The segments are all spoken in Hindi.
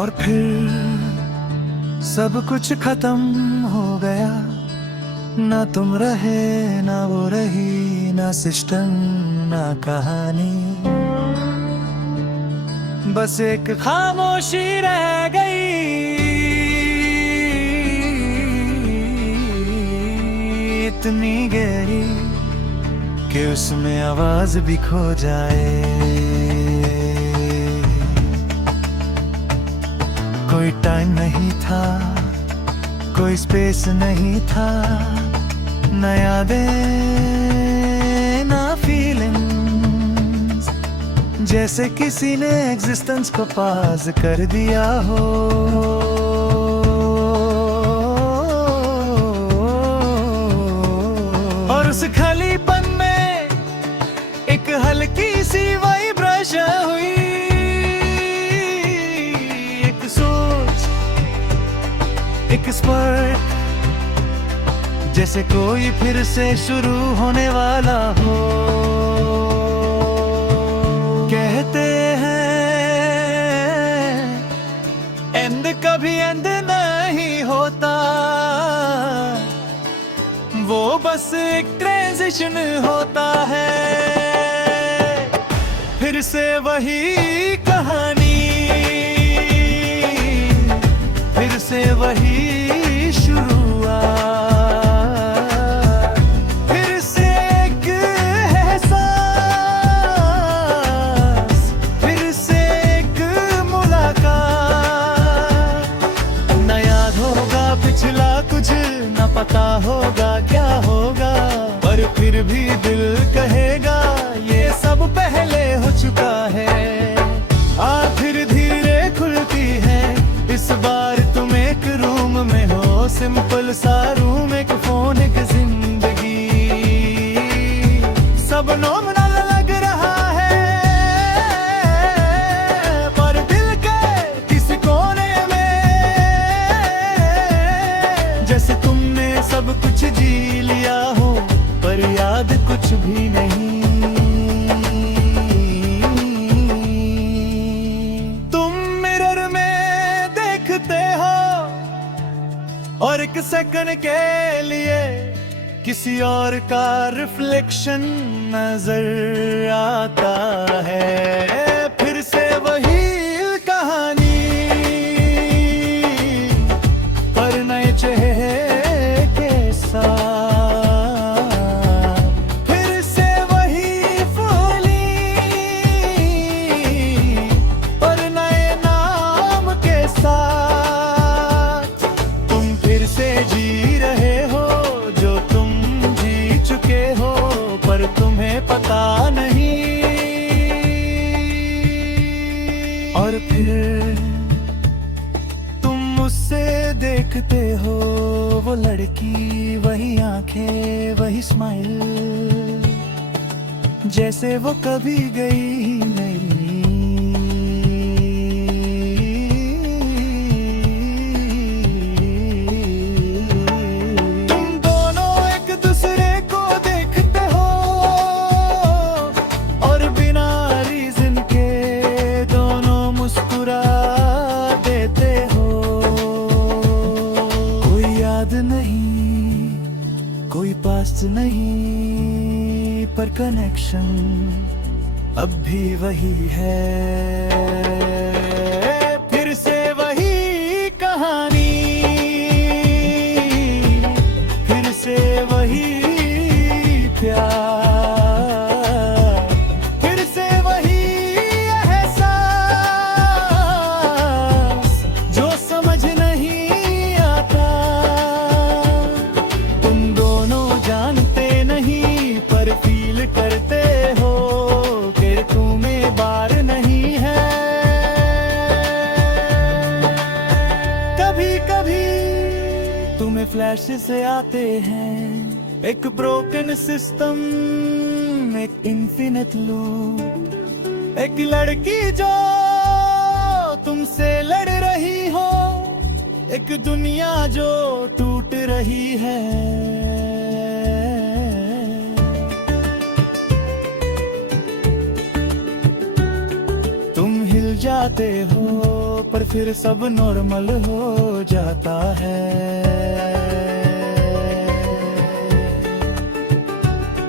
और फिर सब कुछ खत्म हो गया। ना तुम रहे, ना वो रही, ना सिस्टम, ना कहानी, बस एक खामोशी रह गई, इतनी गहरी कि उसमें आवाज भी खो जाए। कोई टाइम नहीं था, कोई स्पेस नहीं था, ना यादें ना फीलिंग्स, जैसे किसी ने एग्जिस्टेंस को पास कर दिया हो। और उस खालीपन में एक हल्की सी वाइब्रेशन हुई, एक सोच, एक स्पर्क, जैसे कोई फिर से शुरू होने वाला हो। कहते हैं एंड कभी एंड नहीं होता, वो बस एक ट्रांजिशन होता है। फिर से वही कहानी, फिर से वही शुरुआत, फिर से एक एहसास, फिर से एक मुलाकात। न याद होगा पिछला कुछ, न पता होगा क्या होगा, पर फिर भी दिल कहेगा ये सब पहले हो चुका है। आखिर धीरे खुलती है इस बार, तुम एक रूम में हो, सिंपल सा रूम, एक फोन, एक जिंदगी, सब नॉर्मल लग रहा है, पर दिल के किसी कोने में जैसे तुमने सब कुछ जी लिया हो, पर याद कुछ भी नहीं। और एक सेकंड के लिए किसी और का रिफ्लेक्शन नजर आता है। फिर से वही कहानी, पर नए चेहरे के साथ। फिर से वही फूली, पर नए नाम के साथ। जी रहे हो जो तुम जी चुके हो, पर तुम्हें पता नहीं। और फिर तुम मुझसे देखते हो वो लड़की, वही आंखें, वही स्माइल, जैसे वो कभी गई ही नहीं। कोई पास्ट नहीं, पर कनेक्शन अब भी वही है। फिर से वही कहानी, फिर से वही प्यार, फिर से वही एहसास जो समझ नहीं आता। जानते नहीं पर फील करते हो कि तुम्हें बार नहीं है। कभी कभी तुम्हें फ्लैश से आते हैं, एक ब्रोकन सिस्टम, एक इन्फिनिट लूप, एक लड़की जो तुमसे लड़ रही हो, एक दुनिया जो टूट रही है। जाते हो पर फिर सब नॉर्मल हो जाता है।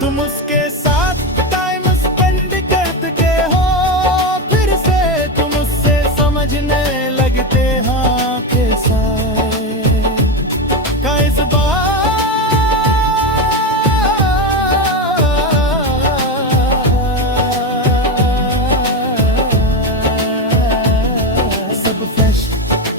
तुम उसके साथ टाइम स्पेंड करते हो, फिर से तुम उससे समझने लगते हाँ कैसा का इस सब फ्लैश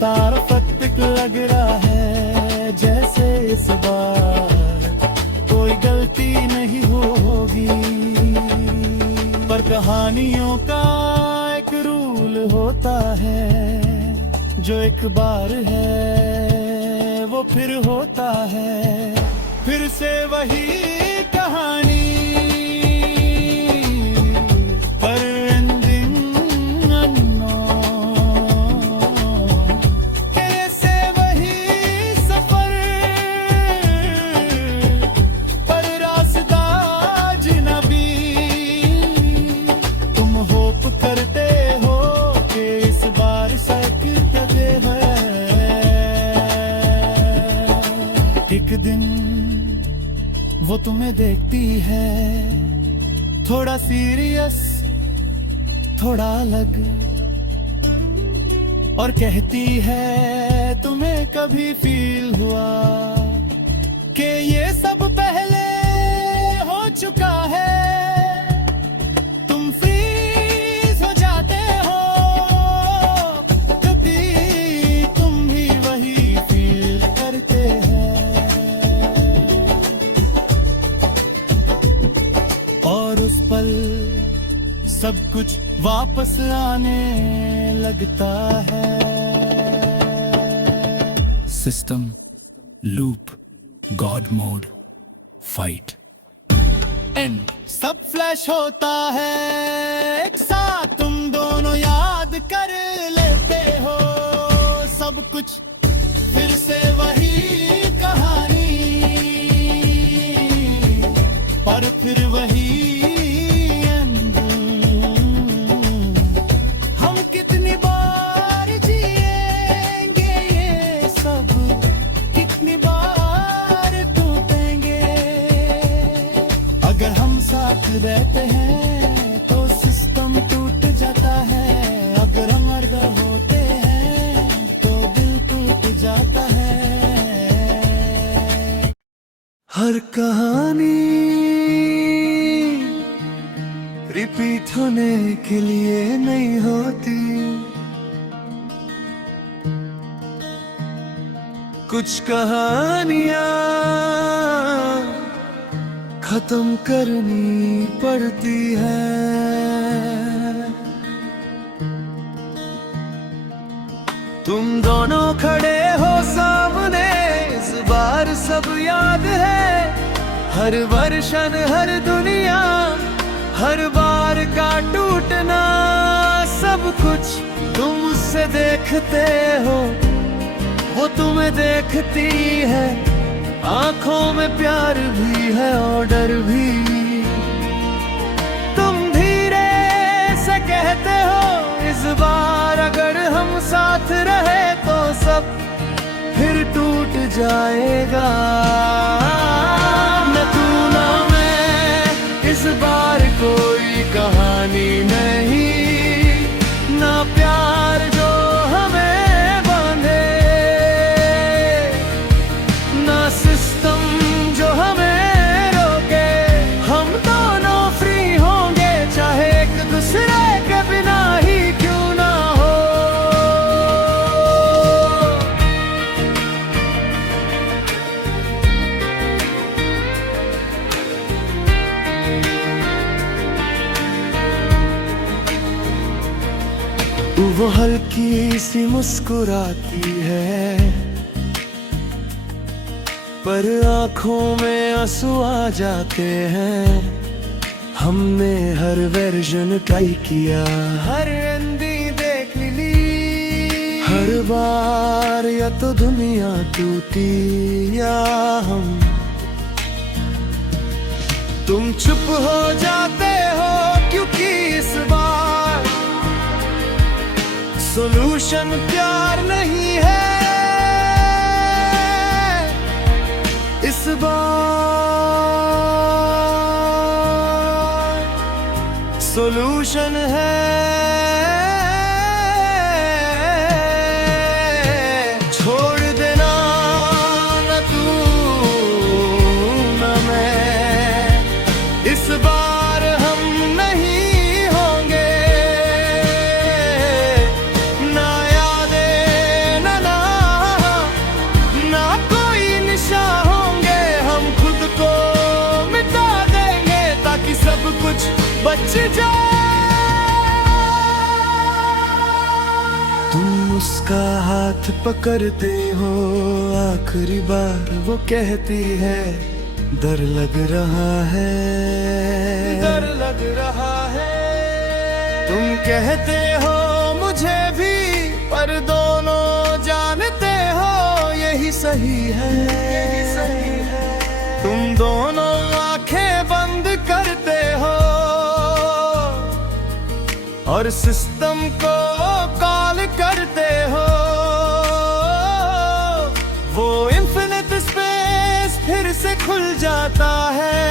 परफेक्ट लग रहा है, जैसे इस बार कोई गलती नहीं होगी। पर कहानियों का एक रूल होता है, जो एक बार है वो फिर होता है, फिर से वही कहानी। पर एंडिंग अननोन, कैसे वही सफर, पर रास्ता अजनबी। तुम होप करते हो कि इस बार साइकिल लगे है, एक दिन वो तुम्हें देखती है, थोड़ा सीरियस थोड़ा अलग, और कहती है तुम्हें कभी फील हुआ कि ये सब पहले हो चुका है। तुम फ्रीज हो जाते हो, कभी तुम भी वही फील करते हैं, और उस पल सब कुछ वापस आने लगता है। System, loop, God mode, fight, and. सब फ्लैश होता है एक साथ, तुम दोनों याद कर लेते हो सब कुछ, फिर से वही कहानी, पर फिर वही end। हम कितनी बार जिएंगे ये सब, कितनी बार टूटेंगे। अगर हम साथ रहते हैं तो सिस्टम टूट जाता है, अगर हम अलग होते हैं तो दिल टूट जाता है। हर कहानी रिपीट होने के लिए नहीं होती, कुछ कहानियां खत्म करनी पड़ती है। तुम दोनों खड़े हो सामने, इस बार सब याद है, हर वर्षन हर दुनिया, हर बार का टूटना, सब कुछ तुम उससे देखते हो, वो तुम्हें देखती है। आंखों में प्यार भी है और डर भी। तुम धीरे से कहते हो इस बार अगर हम साथ रहे तो सब फिर टूट जाएगा। न तू ना मैं, इस बार कोई कहानी नहीं, ना प्यार जो हमें बांधे, ना सिस्टम जो हमें रोके। हम दोनों फ्री होंगे चाहे एक दूसरे के बिना ही क्यों ना हो। वो हल्की सी मुस्कुराती है, पर आंखों में आंसू आ जाते हैं। हमने हर वर्जन ट्राई किया, हर एंडिंग देख ली, हर बार या तो दुनिया टूटी या हम। तुम चुप हो जाते हो क्योंकि इस बार सोल्यूशन सोल्यूशन प्यार नहीं है, इस बार सोल्यूशन है छोड़ देना न तू न मैं, इस बार हम नहीं होंगे ना यादें ना कोई निशा होंगे, हम खुद को मिटा देंगे ताकि सब कुछ बच जाए। तुम उसका हाथ पकड़ते हो, आखिरी बार वो कहती है डर लग रहा है, डर लग रहा है। तुम कहते हो मुझे भी, पर दोनों जानते हो यही सही है, यही सही है। तुम दोनों आंखें बंद करते हो और सिस्टम को कॉल करते हो, वो इन्फिनिट स्पेस फिर से खुल जाता है,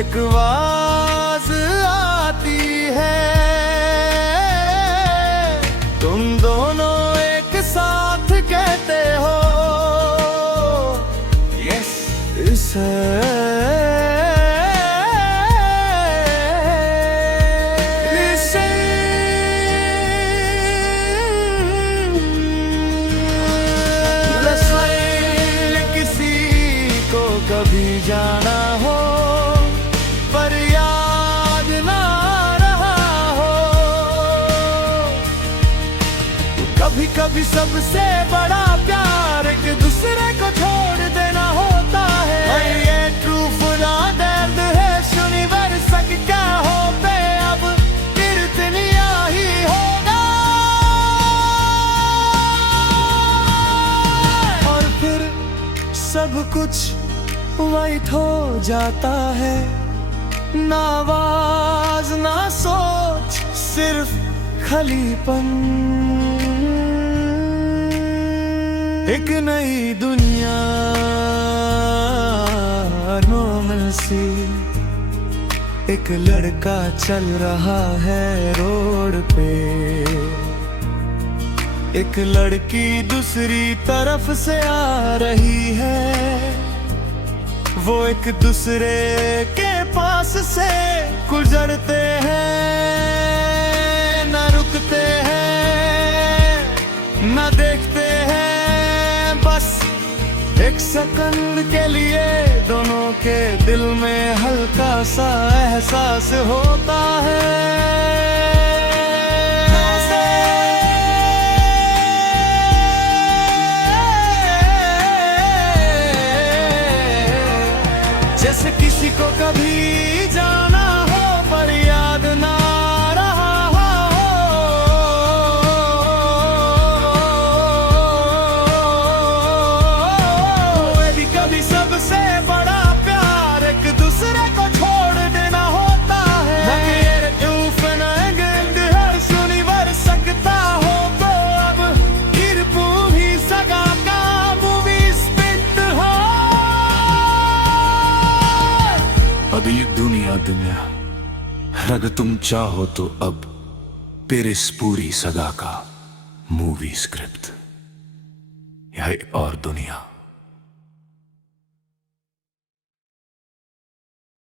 एक आवाज आती है, तुम दोनों एक साथ कहते हो यस इसे कभी जाना हो पर याद ना रहा हो, कभी कभी सबसे बड़ा प्यार एक दूसरे को छोड़ देना होता है। ये ट्रूथ ना दर्द है यूनिवर्स क्या हो पे अब कीर्तनिया ही होगा, और फिर सब कुछ वाइट हो जाता है, ना आवाज ना सोच सिर्फ खलीपन, एक नई दुनिया नॉर्मल सी, एक लड़का चल रहा है रोड पे, एक लड़की दूसरी तरफ से आ रही है, वो एक दूसरे के पास से गुजरते हैं, न रुकते हैं न देखते हैं, बस एक सेकंड के लिए दोनों के दिल में हल्का सा एहसास होता है, जैसे किसी को कभी जाना हो पर याद ना रहा हो, भी कभी सबसे बड़ा प्यार एक दूसरे को छोड़ देना होता है। सुनिवर सकता हो तो अब फिर पूरी सगा का मूवी स्पिट हो, अब ये दुनिया अगर तुम चाहो तो अब फिर इस पूरी सगा का मूवी स्क्रिप्ट, यह और दुनिया।